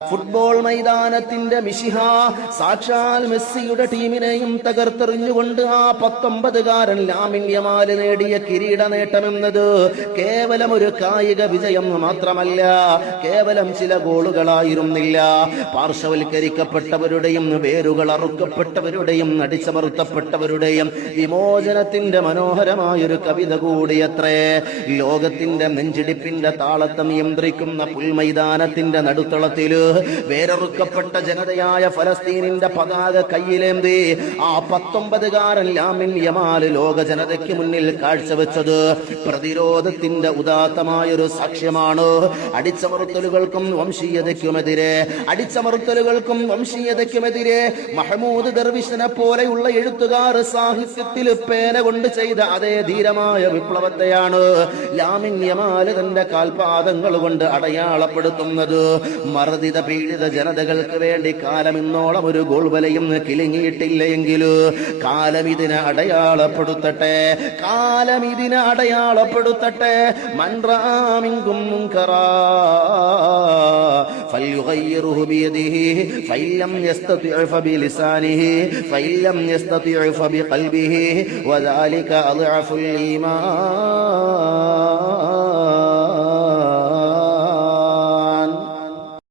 Football മൈതാനത്തിന്റെ മിശിഹ സാക്ഷാൽ മെസ്സിയുടെ ടീമിനെയും തകർത്തെറിഞ്ഞുകൊണ്ട് ആ 19-കാരൻ ലാമിൻ യമാൽ നേടിയ കിരീട നേട്ടമെന്നത് കേവലം ഒരു കായിക വിജയം മാത്രമല്ല, കേവലം ചില ഗോളുകളായിരുന്നില്ല. പാർശ്വവൽക്കരിക്കപ്പെട്ടവരുടെയും വേരുകൾ അറുക്കപ്പെട്ടവരുടെയും അടിച്ചമർത്തപ്പെട്ടവരുടെയും വിമോചനത്തിന്റെ മനോഹരമായൊരു കവിത കൂടിയത്രേ. ലോകത്തിന്റെ നെഞ്ചിടിപ്പിന്റെ താളത്തെ നിയന്ത്രിക്കുന്ന പുൽമൈതാനത്തിന്റെ നടുത്തളത്തില് വേരറുക്കപ്പെട്ട ജനതയായ ഫലസ്തീനിന്റെ പതാക കയ്യിലേന്തി ആ 19-കാരൻ ലാമിൻ യമാൽ ലോക ജനതയ്ക്ക് മുന്നിൽ കാഴ്ചവെച്ചത് പ്രതിരോധത്തിന്റെ ഉദാത്തമായൊരു സാക്ഷ്യമാണ്. അടിച്ചമർത്തലുകൾക്കും വംശീയതയ്ക്കുമെതിരെ മഹ്മൂദ് ദർവിഷിനെ പോലെയുള്ള എഴുത്തുകാർ സാഹിത്യത്തിൽ പേന കൊണ്ട് ചെയ്ത അതേ ധീരമായ വിപ്ലവത്തെയാണ് ലാമിൻ യമാൽ തന്റെ കാൽപാദങ്ങൾ കൊണ്ട് അടയാളപ്പെടുത്തുന്നത്. മർദിത പീഡിത ജനതകൾക്ക് വേണ്ടി കാലം ഇന്നോളം ഒരു ഗോൾ വലയും കിളിങ്ങിയിട്ടില്ലെങ്കിലും കാലം ഇതിനെ അടയാളപ്പെടുത്തട്ടെ. മൻറാമിങ്കും മുൻകറാ ഫൽയുഗയ്യിറുഹു ബിയദിഹി ഫഇല്ലം യസ്തതിഉ ഫബിലിസാനിഹി ഫഇല്ലം യസ്തതിഉ ഫബിഖൽബിഹി വദാലിക അദ്അഫുൽ ഈമാൻ.